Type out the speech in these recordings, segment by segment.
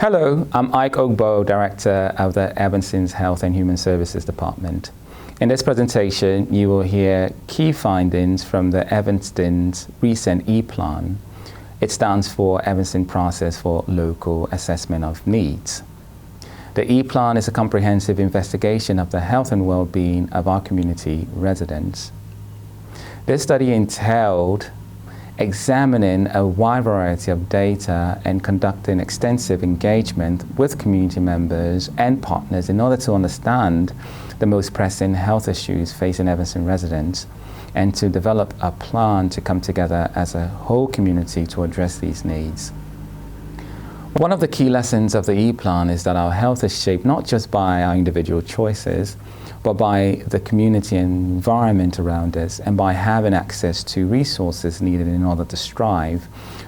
Hello, I'm Ike Ogbo, Director of the Evanston's Health and Human Services Department. In this presentation, you will hear key findings from the Evanston's recent Eplan. It stands for Evanston Process for Local Assessment of Needs. The Eplan is a comprehensive investigation of the health and well-being of our community residents. This study entailed examining a wide variety of data and conducting extensive engagement with community members and partners in order to understand the most pressing health issues facing Evanston residents and to develop a plan to come together as a whole community to address these needs. One of the key lessons of the E-Plan is that our health is shaped not just by our individual choices, but by the community and environment around us and by having access to resources needed in order to strive,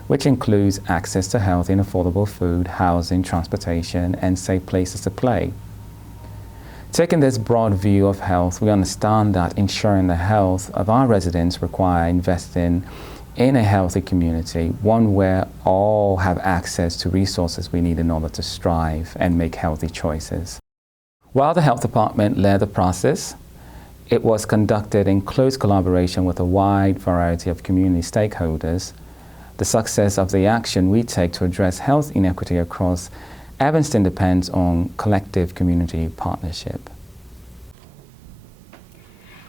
which includes access to healthy and affordable food, housing, transportation, and safe places to play. Taking this broad view of health, we understand that ensuring the health of our residents require investing in a healthy community, one where all have access to resources we need in order to strive and make healthy choices. While the health department led the process, it was conducted in close collaboration with a wide variety of community stakeholders. The success of the action we take to address health inequity across Evanston depends on collective community partnership.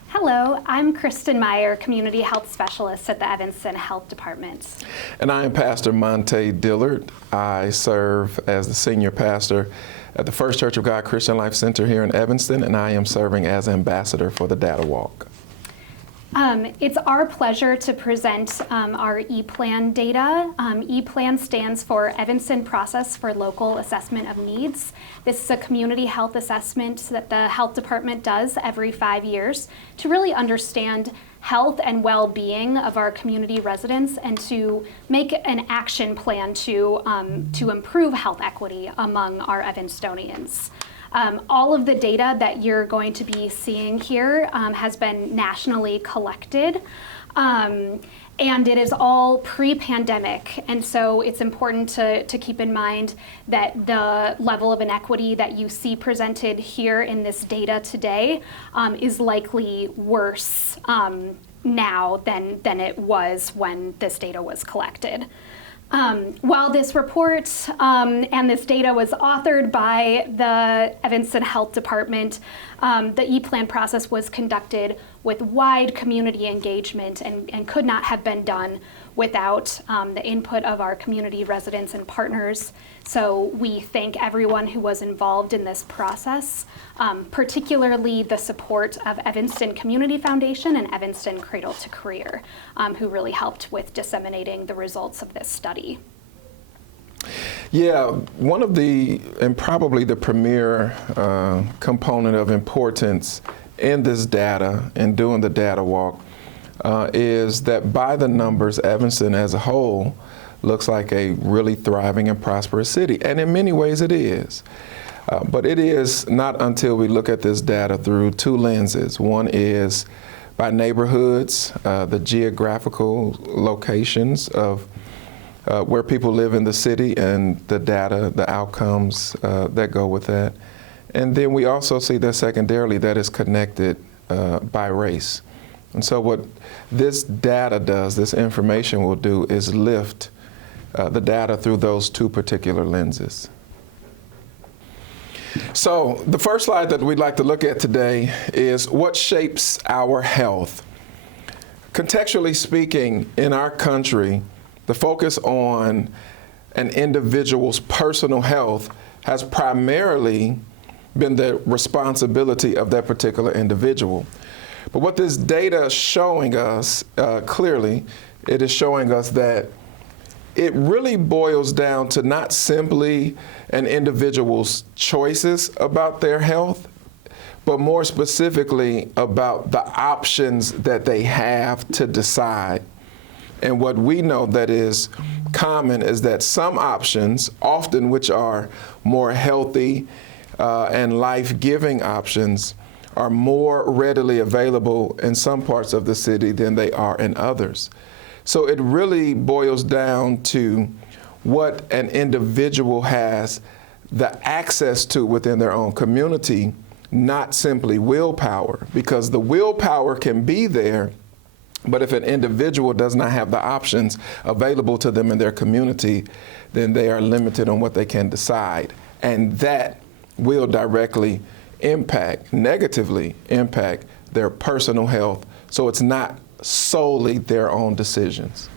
Hello, I'm Kristen Meyer, Community Health Specialist at the Evanston Health Department. And I am Pastor Monte Dillard. I serve as the Senior Pastor at the First Church of God Christian Life Center here in Evanston, and I am serving as Ambassador for the Data Walk. It's our pleasure to present our Eplan data. Eplan stands for Evanston Process for Local Assessment of Needs. This is a community health assessment that the health department does every 5 years to really understand health and well-being of our community residents and to make an action plan to improve health equity among our Evanstonians. All of the data that you're going to be seeing here has been nationally collected. And it is all pre-pandemic, and so it's important to keep in mind that the level of inequity that you see presented here in this data today is likely worse now than it was when this data was collected. While this report and this data was authored by the Evanston Health Department, the Eplan process was conducted with wide community engagement and could not have been done without the input of our community residents and partners. So we thank everyone who was involved in this process, particularly the support of Evanston Community Foundation and Evanston Cradle to Career, who really helped with disseminating the results of this study. Yeah, one of the, and probably the premier component of importance in this data and doing the data walk is that by the numbers, Evanston as a whole looks like a really thriving and prosperous city. And in many ways it is. But it is not until we look at this data through two lenses. One is by neighborhoods, the geographical locations of where people live in the city and the data, the outcomes that go with that. And then we also see that secondarily that is connected by race. And so what this data does, this information will do, is lift the data through those two particular lenses. So the first slide that we'd like to look at today is what shapes our health. Contextually speaking, in our country, the focus on an individual's personal health has primarily been the responsibility of that particular individual. But what this data is showing us clearly, it is showing us that it really boils down to not simply an individual's choices about their health, but more specifically about the options that they have to decide. And what we know that is common is that some options, often which are more healthy and life-giving options, are more readily available in some parts of the city than they are in others. So it really boils down to what an individual has the access to within their own community, not simply willpower, because the willpower can be there, but if an individual does not have the options available to them in their community, then they are limited on what they can decide. And that will directly negatively impact their personal health. So it's not solely their own decisions.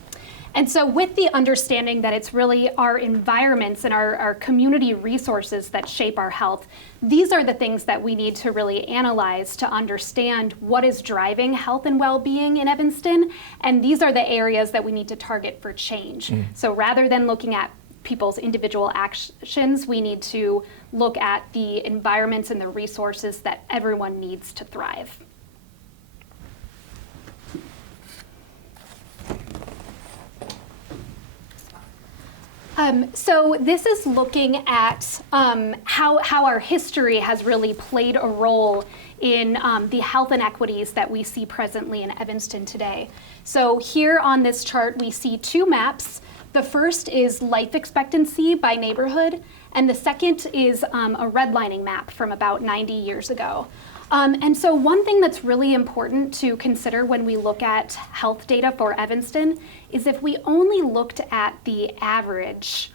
And so with the understanding that it's really our environments and our community resources that shape our health, these are the things that we need to really analyze to understand what is driving health and well-being in Evanston. And these are the areas that we need to target for change. So rather than looking at people's individual actions, we need to look at the environments and the resources that everyone needs to thrive. So this is looking at how our history has really played a role in the health inequities that we see presently in Evanston today. So here on this chart, we see two maps. The first is life expectancy by neighborhood, and the second is a redlining map from about 90 years ago. And so one thing that's really important to consider when we look at health data for Evanston is if we only looked at the average,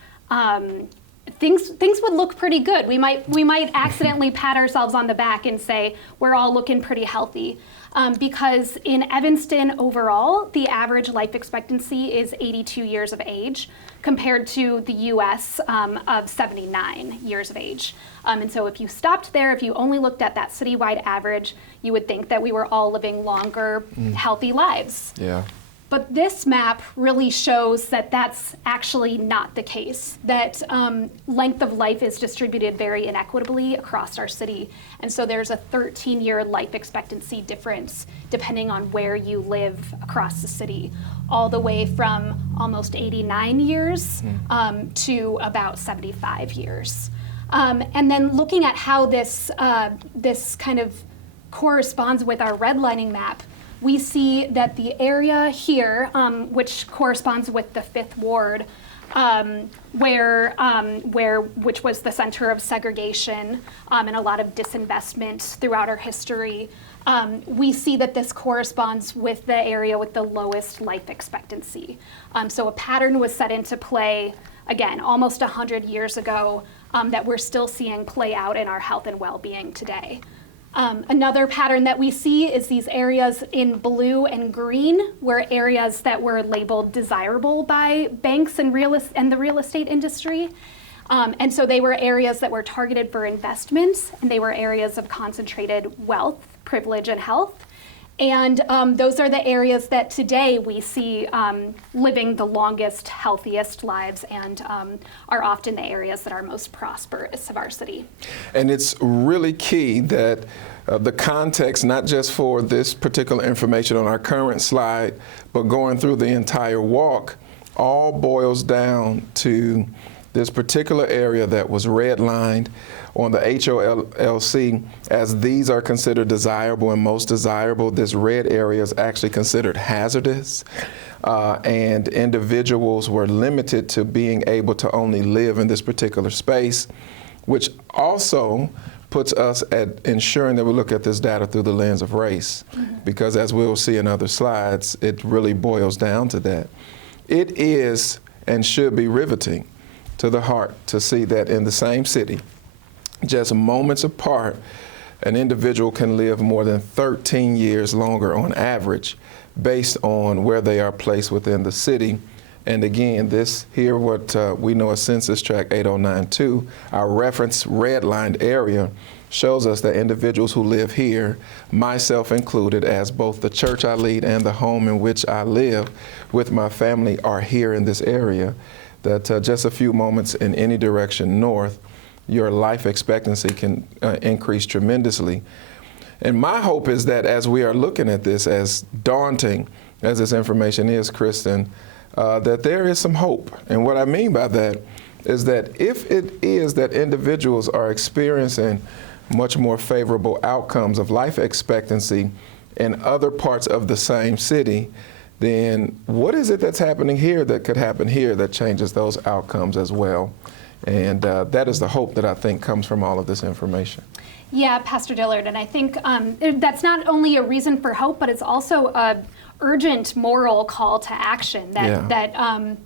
things would look pretty good. We might accidentally pat ourselves on the back and say we're all looking pretty healthy. Because in Evanston overall, the average life expectancy is 82 years of age compared to the US of 79 years of age. And so if you stopped there, if you only looked at that citywide average, you would think that we were all living longer, healthy lives. Yeah. But this map really shows that that's actually not the case, that length of life is distributed very inequitably across our city. And so there's a 13-year life expectancy difference depending on where you live across the city, all the way from almost 89 years to about 75 years. And then looking at how this kind of corresponds with our redlining map, we see that the area here, which corresponds with the 5th Ward, which was the center of segregation and a lot of disinvestment throughout our history, we see that this corresponds with the area with the lowest life expectancy. So a pattern was set into play, again, almost 100 years ago, that we're still seeing play out in our health and well-being today. Another pattern that we see is these areas in blue and green were areas that were labeled desirable by banks and the real estate industry. And so they were areas that were targeted for investments, and they were areas of concentrated wealth, privilege, and health. And those are the areas that today we see living the longest, healthiest lives, and are often the areas that are most prosperous of our city. And it's really key that the context, not just for this particular information on our current slide, but going through the entire walk, all boils down to this particular area that was redlined on the HOLC, as these are considered desirable and most desirable. This red area is actually considered hazardous, and individuals were limited to being able to only live in this particular space, which also puts us at ensuring that we look at this data through the lens of race, because as we'll see in other slides, it really boils down to that. It is and should be riveting to the heart to see that in the same city, just moments apart, an individual can live more than 13 years longer on average based on where they are placed within the city. And again, this here, what we know as Census Tract 8092, our reference redlined area, shows us that individuals who live here, myself included, as both the church I lead and the home in which I live with my family, are here in this area, that just a few moments in any direction north, your life expectancy can increase tremendously. And my hope is that as we are looking at this, as daunting as this information is, Kristen, that there is some hope. And what I mean by that is that if it is that individuals are experiencing much more favorable outcomes of life expectancy in other parts of the same city, then what is it that's happening here that could happen here that changes those outcomes as well? And that is the hope that I think comes from all of this information. Yeah, Pastor Dillard, and I think that's not only a reason for hope, but it's also a urgent moral call to action.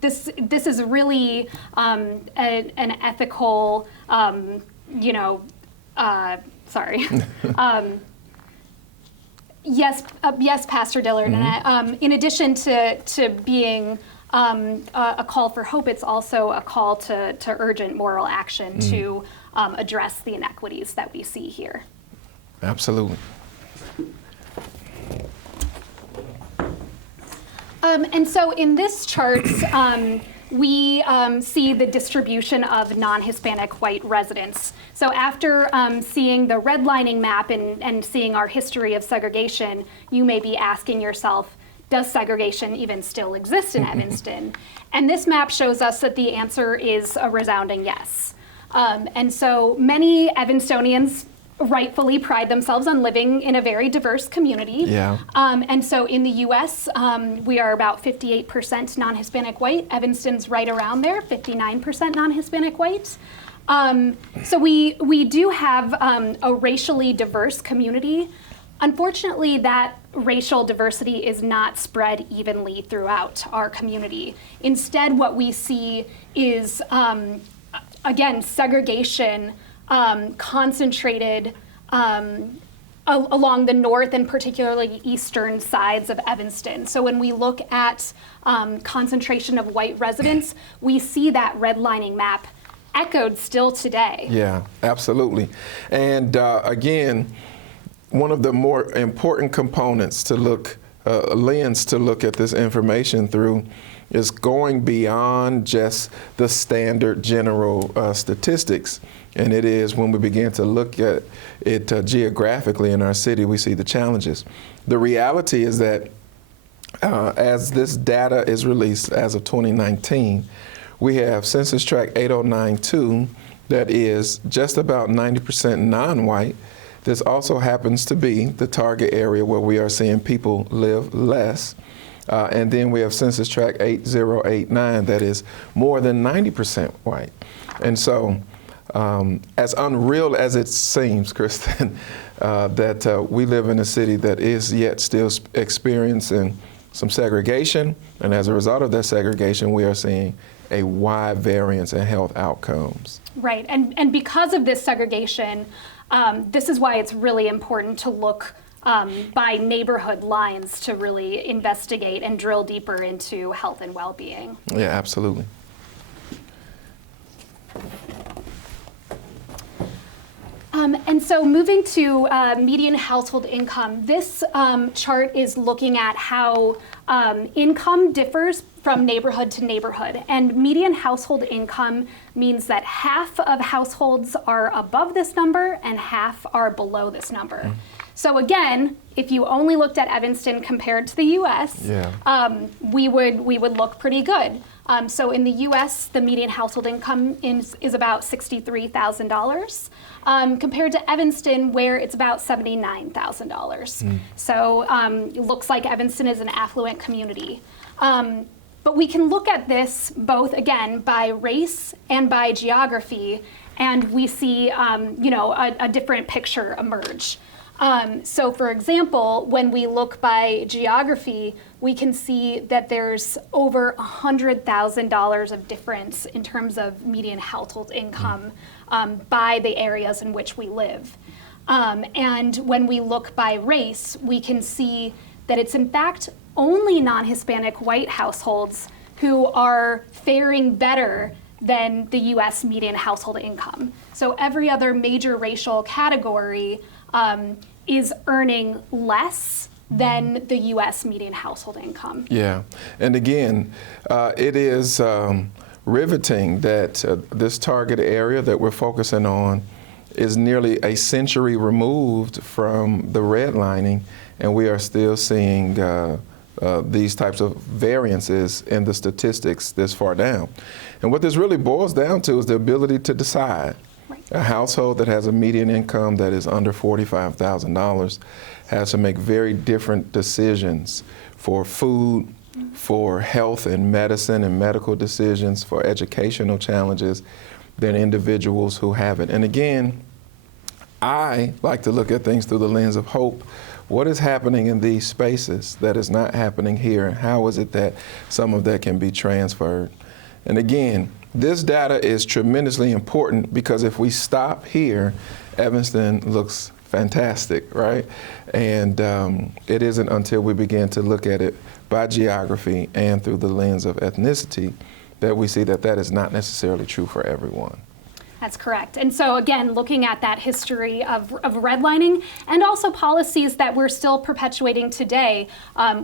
This is really an ethical, sorry. Yes, Pastor Dillard. Mm-hmm. And in addition to being a call for hope, it's also a call to urgent moral action to address the inequities that we see here. Absolutely. And so in this chart, we see the distribution of non-Hispanic white residents. So after seeing the redlining map and seeing our history of segregation, you may be asking yourself, does segregation even still exist in Evanston? And this map shows us that the answer is a resounding yes. And so many Evanstonians rightfully pride themselves on living in a very diverse community. Yeah. And so in the U.S., we are about 58% non-Hispanic white. Evanston's right around there, 59% non-Hispanic white. So we do have a racially diverse community. Unfortunately, that racial diversity is not spread evenly throughout our community. Instead, what we see is, again, segregation concentrated along the north and particularly eastern sides of Evanston. So when we look at concentration of white residents, we see that redlining map echoed still today. Yeah, absolutely. And again, one of the more important components to look, lens to look at this information through is going beyond just the standard general statistics. And it is when we begin to look at it geographically in our city, we see the challenges. The reality is that as this data is released as of 2019, we have Census Tract 8092 that is just about 90% non-white. This also happens to be the target area where we are seeing people live less. And then we have Census Tract 8089 that is more than 90% white. And so as unreal as it seems, Kristen, that we live in a city that is yet still experiencing some segregation. And as a result of that segregation, we are seeing a wide variance in health outcomes. Right, and because of this segregation, this is why it's really important to look by neighborhood lines to really investigate and drill deeper into health and well-being. Yeah, absolutely. And so moving to median household income, this chart is looking at how income differs from neighborhood to neighborhood. And median household income means that half of households are above this number and half are below this number. So again, if you only looked at Evanston compared to the U.S., we would look pretty good. So in the U.S., the median household income is about $63,000 compared to Evanston, where it's about $79,000. So it looks like Evanston is an affluent community. But we can look at this both, again, by race and by geography, and we see a different picture emerge. So for example, when we look by geography, we can see that there's over $100,000 of difference in terms of median household income by the areas in which we live. And when we look by race, we can see that it's in fact only non-Hispanic white households who are faring better than the US median household income. So every other major racial category is earning less than the US median household income. Yeah, and again, it is riveting that this target area that we're focusing on is nearly a century removed from the redlining, and we are still seeing these types of variances in the statistics this far down. And what this really boils down to is the ability to decide. A household that has a median income that is under $45,000 has to make very different decisions for food, for health and medicine and medical decisions, for educational challenges than individuals who haven't. And again, I like to look at things through the lens of hope. What is happening in these spaces that is not happening here, and how is it that some of that can be transferred? And again, this data is tremendously important because if we stop here, Evanston looks fantastic, right? And it isn't until we begin to look at it by geography and through the lens of ethnicity that we see that that is not necessarily true for everyone. That's correct. And so again, looking at that history of redlining and also policies that we're still perpetuating today,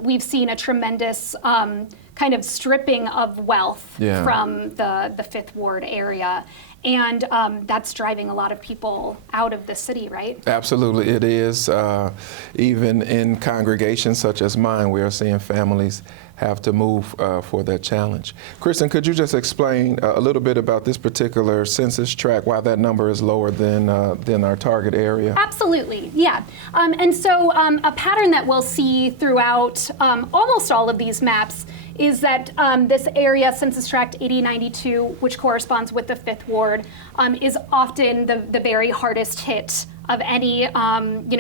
we've seen a tremendous kind of stripping of wealth from the Fifth Ward area. And that's driving a lot of people out of the city, right? Absolutely, it is. Even in congregations such as mine, we are seeing families have to move for that challenge. Kristen, could you just explain a little bit about this particular census tract, why that number is lower than our target area? Absolutely, yeah. And so a pattern that we'll see throughout almost all of these maps is that this area, Census Tract 8092, which corresponds with the Fifth Ward, is often the very hardest hit of any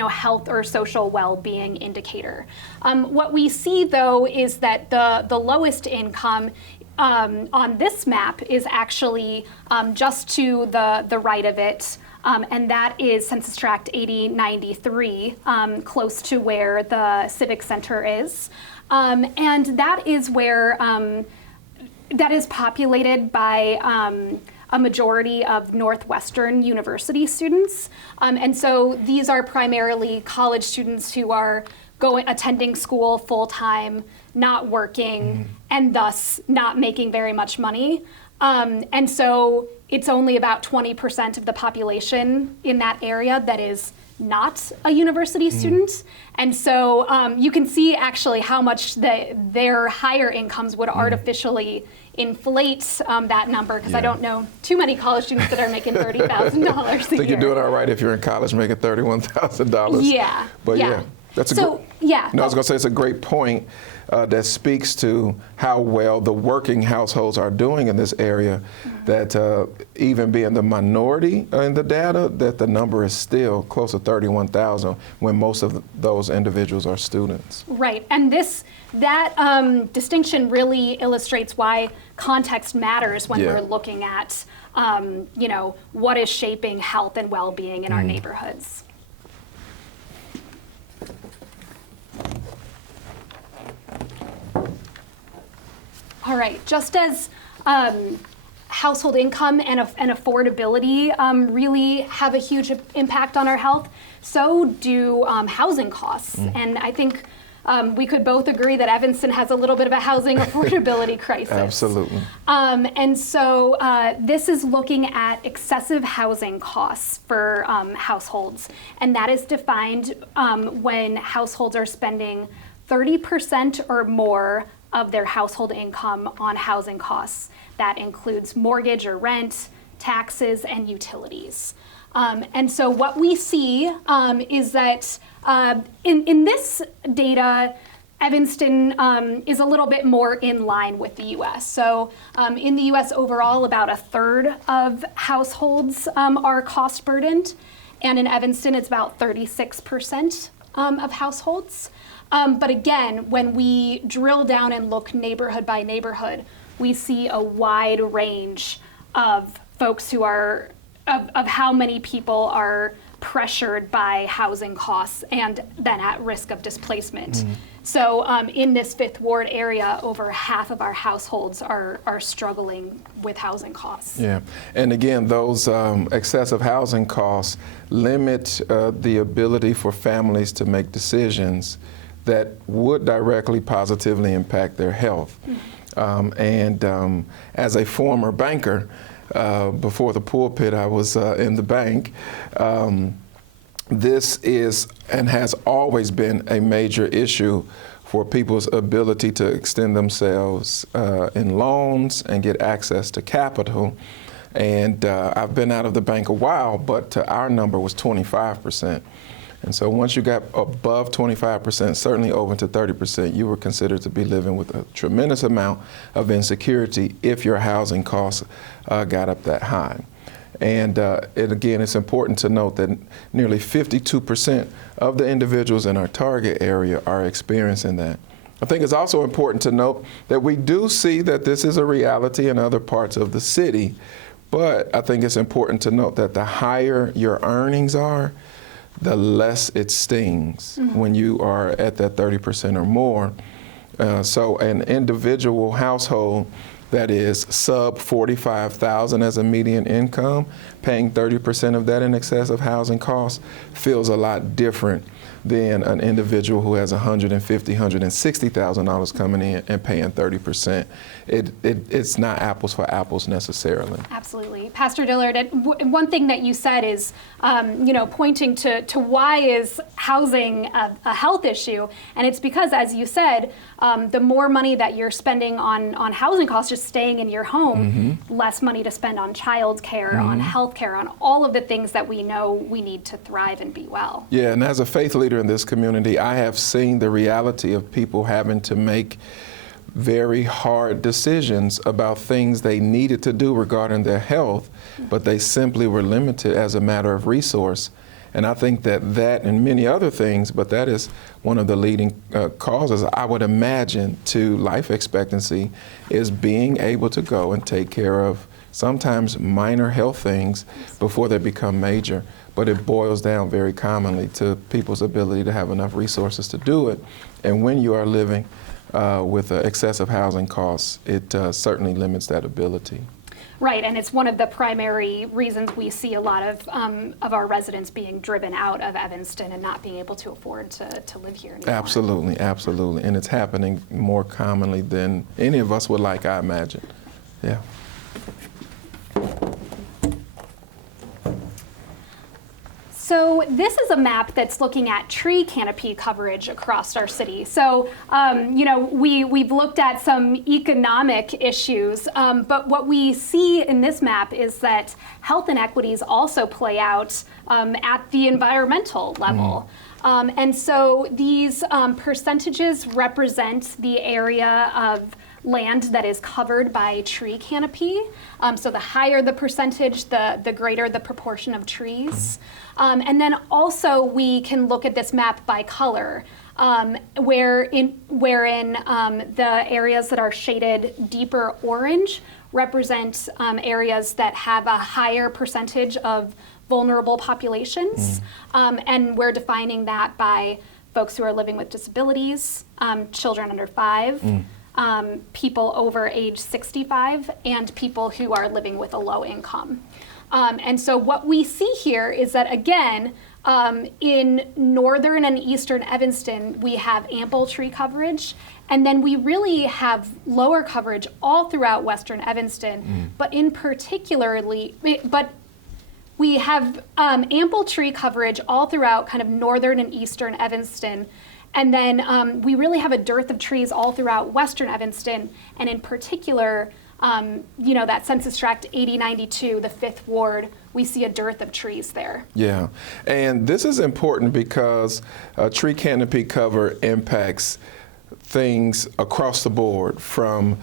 health or social well-being indicator. What we see, though, is that the lowest income on this map is actually just to the right of it, and that is Census Tract 8093, close to where the Civic Center is. And that is where, that is populated by a majority of Northwestern University students. And so these are primarily college students who are attending school full-time, not working, and thus not making very much money. And so it's only about 20% of the population in that area that is not a university student. And so you can see actually how much their higher incomes would artificially inflate that number, because I don't know too many college students that are making $30,000 a year. I think you're doing all right if you're in college making $31,000. Yeah. But yeah, that's I was going to say it's a great point that speaks to how well the working households are doing in this area, that even being the minority in the data, that the number is still close to 31,000 when most of those individuals are students. Right, and that distinction really illustrates why context matters when we're looking at what is shaping health and well-being in our neighborhoods. All right, just as household income and affordability really have a huge impact on our health, so do housing costs. And I think we could both agree that Evanston has a little bit of a housing affordability crisis. Absolutely. And so this is looking at excessive housing costs for households. And that is defined when households are spending 30% or more of their household income on housing costs. That includes mortgage or rent, taxes, and utilities. And so what we see is that in this data, Evanston is a little bit more in line with the US. So in the US overall, about a third of households are cost burdened. And in Evanston, it's about 36% of households. But again, when we drill down and look neighborhood by neighborhood, we see a wide range of folks who are, of how many people are pressured by housing costs and then at risk of displacement. So in this Fifth Ward area, over half of our households are struggling with housing costs. Yeah, and again, those excessive housing costs limit the ability for families to make decisions that would directly positively impact their health. As a former banker, before the pulpit, I was in the bank. This is and has always been a major issue for people's ability to extend themselves in loans and get access to capital. And I've been out of the bank a while, but our number was 25%. And so once you got above 25%, certainly over to 30%, you were considered to be living with a tremendous amount of insecurity if your housing costs got up that high. And again, it's important to note that nearly 52% of the individuals in our target area are experiencing that. I think it's also important to note that we do see that this is a reality in other parts of the city, but I think it's important to note that the higher your earnings are, the less it stings when you are at that 30% or more. So an individual household that is sub 45,000 as a median income, paying 30% of that in excess of housing costs feels a lot different than an individual who has $150,000, $160,000 coming in and paying 30%. It's not apples for apples necessarily. Absolutely. Pastor Dillard, one thing that you said is, pointing to why is housing a health issue, and it's because, as you said, the more money that you're spending on housing costs, just staying in your home, less money to spend on child care, on health care, on all of the things that we know we need to thrive and be well. Yeah, and as a faith leader in this community, I have seen the reality of people having to make very hard decisions about things they needed to do regarding their health, but they simply were limited as a matter of resource. And I think that and many other things, but that is one of the leading causes, I would imagine, to life expectancy, is being able to go and take care of sometimes minor health things before they become major. But it boils down very commonly to people's ability to have enough resources to do it. And when you are living with excessive housing costs, it certainly limits that ability. Right, and it's one of the primary reasons we see a lot of our residents being driven out of Evanston and not being able to afford to live here anymore. Absolutely, absolutely. And it's happening more commonly than any of us would like, I imagine. Yeah. So this is a map that's looking at tree canopy coverage across our city. So, we've looked at some economic issues, but what we see in this map is that health inequities also play out at the environmental level. And so these percentages represent the area of land that is covered by tree canopy. So the higher the percentage, the greater the proportion of trees. And then also we can look at this map by color, wherein the areas that are shaded deeper orange represent areas that have a higher percentage of vulnerable populations. And we're defining that by folks who are living with disabilities, children under 5, people over age 65, and people who are living with a low income. And so what we see here is that, again, in northern and eastern Evanston, we have ample tree coverage, and then we really have lower coverage all throughout western Evanston, but we have ample tree coverage all throughout kind of northern and eastern Evanston. And then we really have a dearth of trees all throughout western Evanston, and in particular, that Census Tract 8092, the 5th Ward, we see a dearth of trees there. Yeah, and this is important because tree canopy cover impacts things across the board, from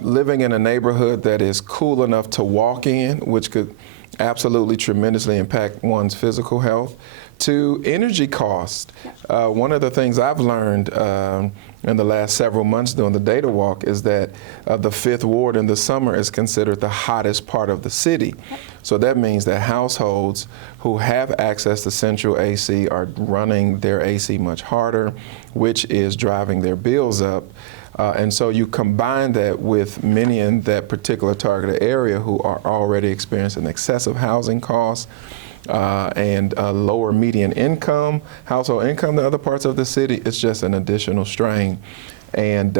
living in a neighborhood that is cool enough to walk in, which could absolutely tremendously impact one's physical health, to energy cost. One of the things I've learned in the last several months doing the data walk is that the 5th Ward in the summer is considered the hottest part of the city. So that means that households who have access to central AC are running their AC much harder, which is driving their bills up. And so you combine that with many in that particular targeted area who are already experiencing excessive housing costs and lower median income, household income than other parts of the city. It's just an additional strain. And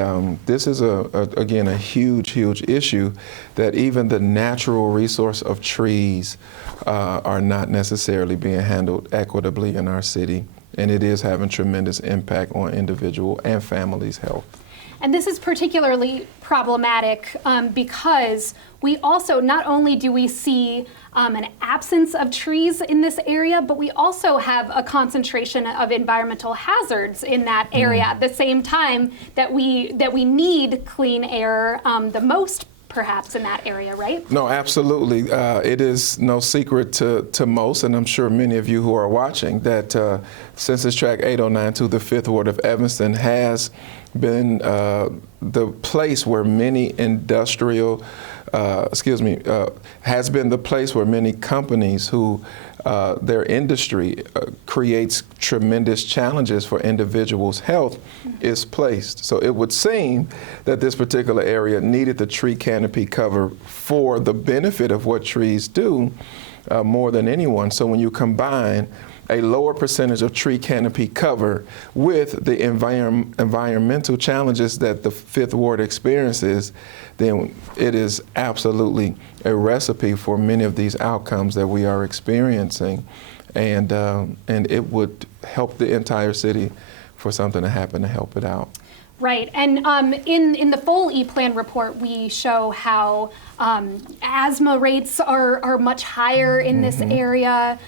this is, again, a huge, huge issue that even the natural resource of trees are not necessarily being handled equitably in our city. And it is having tremendous impact on individual and families' health. And this is particularly problematic because we also, not only do we see an absence of trees in this area, but we also have a concentration of environmental hazards in that area at the same time that we need clean air the most, perhaps, in that area, right? No, absolutely. It is no secret to most, and I'm sure many of you who are watching, that Census Tract 809 the 5th Ward of Evanston has been the place where many has been the place where many companies who their industry creates tremendous challenges for individuals' health is placed. So it would seem that this particular area needed the tree canopy cover for the benefit of what trees do more than anyone. So when you combine a lower percentage of tree canopy cover with the environmental challenges that the 5th Ward experiences, then it is absolutely a recipe for many of these outcomes that we are experiencing. And it would help the entire city for something to happen to help it out. Right, and in the full Eplan report, we show how asthma rates are much higher in this area.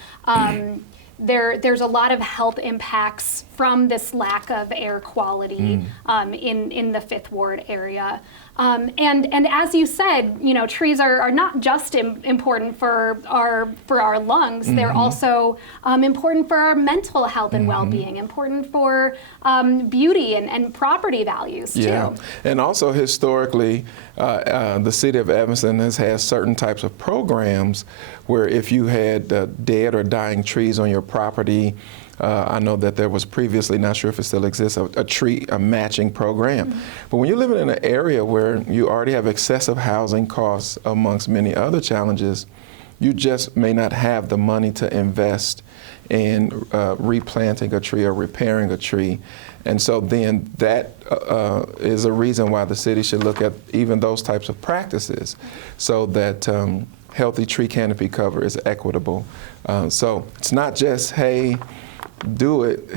There's a lot of health impacts from this lack of air quality in the 5th Ward area. And as you said, trees are not just important for our lungs. They're also important for our mental health and well-being, important for beauty and property values too. Yeah, and also historically, the city of Evanston has had certain types of programs where if you had dead or dying trees on your property, I know that there was previously, not sure if it still exists, a matching program. But when you're living in an area where you already have excessive housing costs amongst many other challenges, you just may not have the money to invest in replanting a tree or repairing a tree. And so then that is a reason why the city should look at even those types of practices so that healthy tree canopy cover is equitable. So it's not just, hey, do it,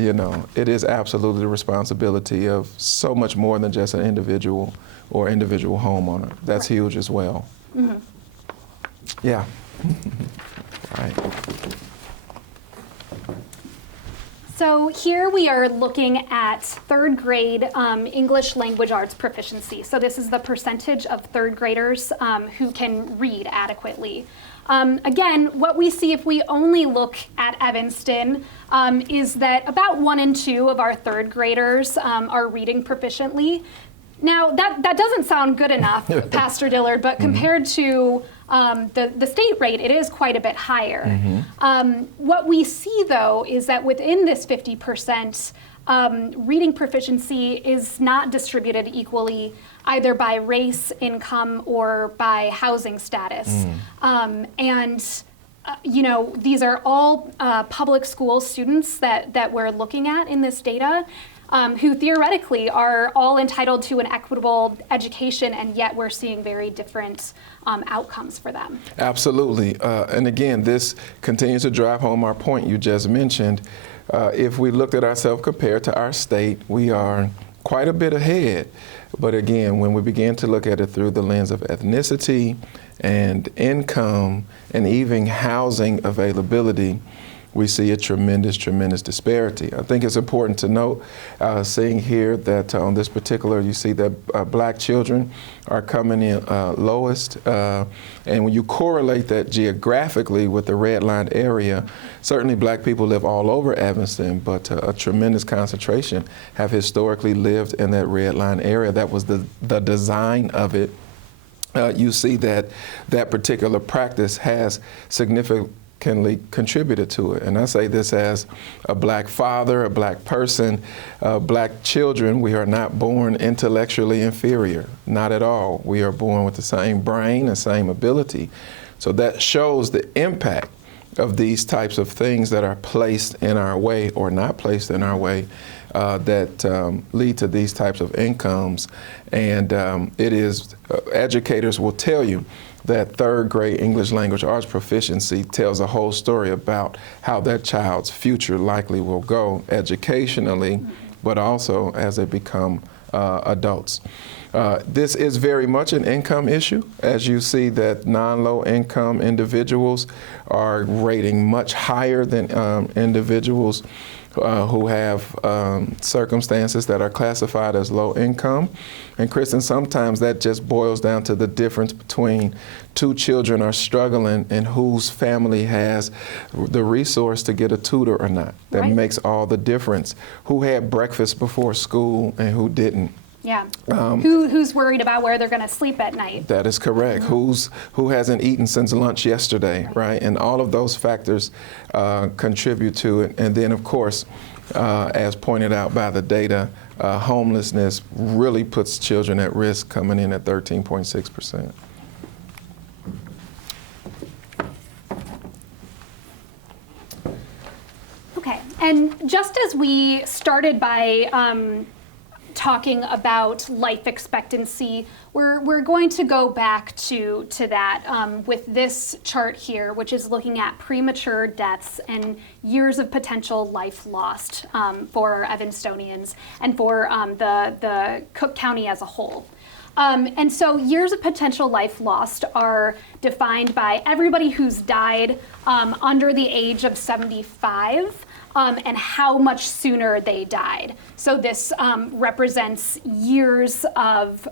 it is absolutely the responsibility of so much more than just an individual or individual homeowner. That's huge as well. Yeah. Right. So here we are looking at 3rd grade English language arts proficiency. So this is the percentage of 3rd graders who can read adequately. Again, what we see if we only look at Evanston is that about 1 in 2 of our 3rd graders are reading proficiently. Now, that doesn't sound good enough, Pastor Dillard, but compared to the state rate, it is quite a bit higher. What we see, though, is that within this 50%, reading proficiency is not distributed equally either by race, income, or by housing status. These are all public school students that we're looking at in this data, who theoretically are all entitled to an equitable education, and yet we're seeing very different outcomes for them. Absolutely. And again, this continues to drive home our point you just mentioned. If we looked at ourselves compared to our state, we are quite a bit ahead. But again, when we begin to look at it through the lens of ethnicity and income and even housing availability, we see a tremendous disparity. I think it's important to note, seeing here that on this particular, you see that black children are coming in lowest. And when you correlate that geographically with the redlined area, certainly black people live all over Evanston, but a tremendous concentration have historically lived in that redlined area. That was the design of it. You see that particular practice has significantly contributed to it. And I say this as a black father, a black person, black children. We are not born intellectually inferior, not at all. We are born with the same brain and same ability. So that shows the impact of these types of things that are placed in our way or not placed in our way that lead to these types of incomes. And it is, educators will tell you that 3rd grade English language arts proficiency tells a whole story about how that child's future likely will go educationally, but also as they become adults. This is very much an income issue, as you see that non-low income individuals are rating much higher than individuals who have circumstances that are classified as low income. And Kristen, sometimes that just boils down to the difference between two children are struggling and whose family has the resource to get a tutor or not. That Right. makes all the difference. Who had breakfast before school and who didn't. Yeah. Who's worried about where they're going to sleep at night? That is correct. Who hasn't eaten since lunch yesterday, right? And all of those factors contribute to it. And then, of course, as pointed out by the data, homelessness really puts children at risk, coming in at 13.6%. Okay, and just as we started by talking about life expectancy, we're going to go back to that with this chart here, which is looking at premature deaths and years of potential life lost for Evanstonians and for the Cook County as a whole. And so years of potential life lost are defined by everybody who's died under the age of 75. And how much sooner they died. So this represents years of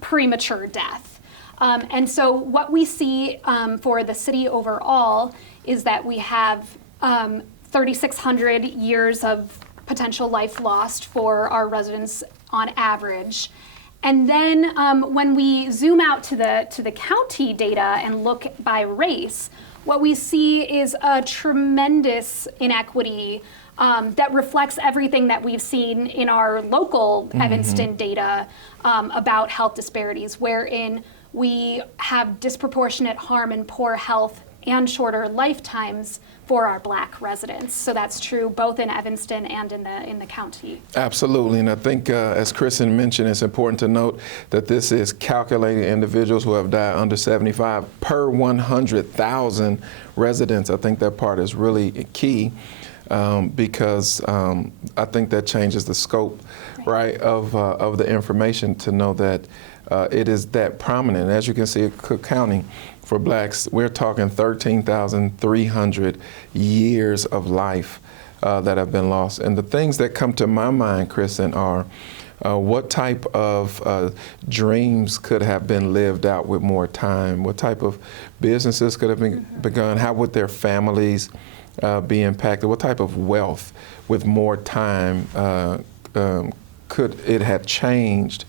premature death. And so what we see for the city overall is that we have 3,600 years of potential life lost for our residents on average. And then when we zoom out to the county data and look by race, what we see is a tremendous inequity that reflects everything that we've seen in our local Evanston data about health disparities, wherein we have disproportionate harm and poor health and shorter lifetimes for our Black residents. So that's true both in Evanston and in the county. Absolutely, and I think as Kristen mentioned, it's important to note that this is calculating individuals who have died under 75 per 100,000 residents. I think that part is really key because I think that changes the scope, right, of the information to know that it is that prominent. As you can see, Cook County, for Blacks, we're talking 13,300 years of life that have been lost. And the things that come to my mind, Kristen, are what type of dreams could have been lived out with more time? What type of businesses could have been begun? How would their families be impacted? What type of wealth with more time could it have changed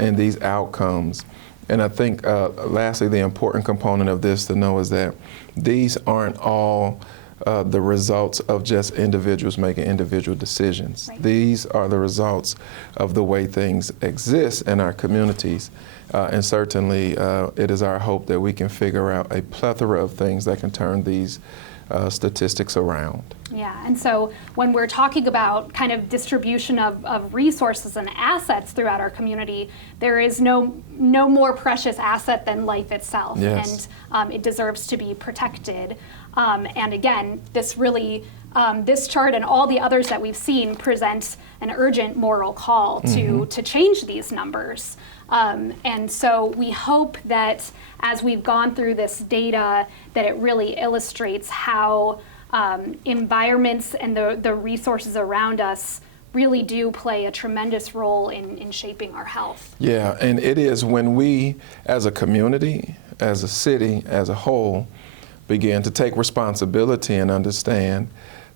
in these outcomes? And I think, lastly, the important component of this to know is that these aren't all the results of just individuals making individual decisions. Right. These are the results of the way things exist in our communities. And certainly, it is our hope that we can figure out a plethora of things that can turn these statistics around. Yeah, and so when we're talking about kind of distribution of resources and assets throughout our community, there is no more precious asset than life itself. Yes. And it deserves to be protected. And again, this really, this chart and all the others that we've seen present an urgent moral call to change these numbers. And so we hope that as we've gone through this data, that it really illustrates how environments and the resources around us really do play a tremendous role in shaping our health. Yeah, and it is when we, as a community, as a city, as a whole, begin to take responsibility and understand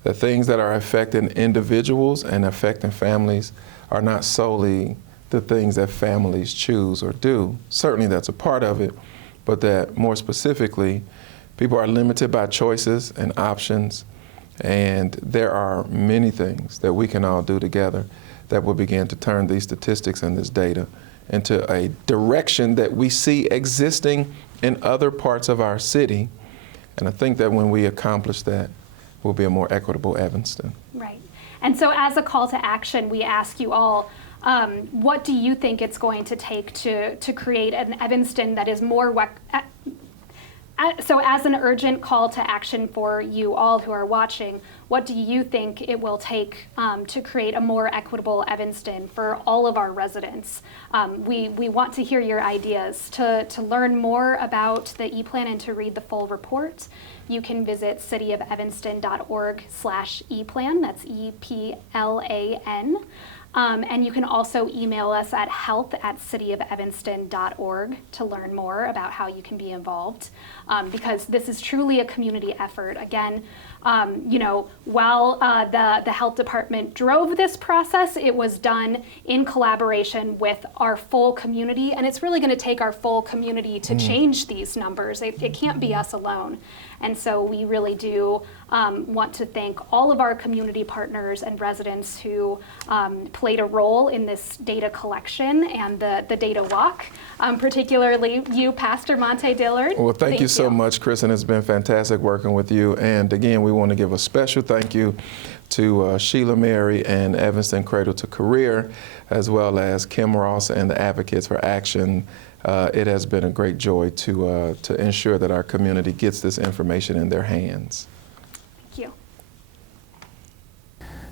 that things that are affecting individuals and affecting families are not solely the things that families choose or do. Certainly that's a part of it, but that more specifically, people are limited by choices and options, and there are many things that we can all do together that will begin to turn these statistics and this data into a direction that we see existing in other parts of our city. And I think that when we accomplish that, we'll be a more equitable Evanston. Right. And so as a call to action, we ask you all, what do you think it's going to take to create an Evanston that is more So as an urgent call to action for you all who are watching, what do you think it will take to create a more equitable Evanston for all of our residents? We want to hear your ideas. To learn more about the ePlan and to read the full report, you can visit cityoфevanston.org/eplan, that's EPLAN. And you can also email us at health@cityoфevanston.org to learn more about how you can be involved, because this is truly a community effort. Again, while the health department drove this process, it was done in collaboration with our full community, and it's really going to take our full community to change these numbers. It can't be us alone. And so we really do want to thank all of our community partners and residents who played a role in this data collection and the data walk, particularly you, Pastor Monte Dillard. Well, thank you so much, Chris, and it's been fantastic working with you. And again, we want to give a special thank you to Sheila Mary and Evanston Cradle to Career, as well as Kim Ross and the Advocates for Action. It has been a great joy to ensure that our community gets this information in their hands. Thank you.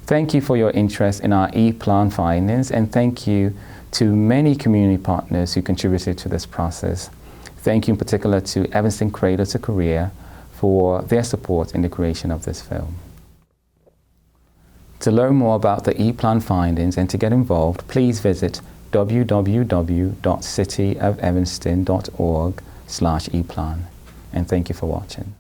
Thank you for your interest in our ePlan findings, and thank you to many community partners who contributed to this process. Thank you in particular to Evanston Cradle to Career for their support in the creation of this film. To learn more about the ePlan findings and to get involved, please visit www.cityoфevanston.org/eplan. And thank you for watching.